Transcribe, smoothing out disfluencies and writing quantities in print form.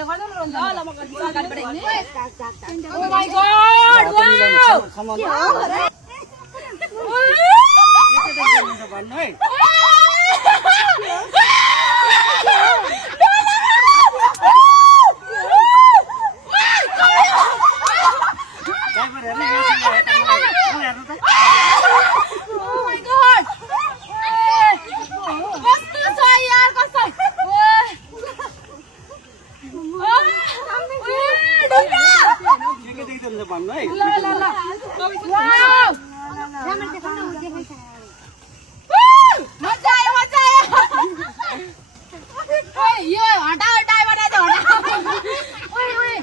video गर्दै रहन्छ ल म अगाडि बढाइदिन्छु ओ माय गॉड भन्नु है भन्नु है मजा आयो यो हटाओ टाइ बनाइदे हटाओ ओए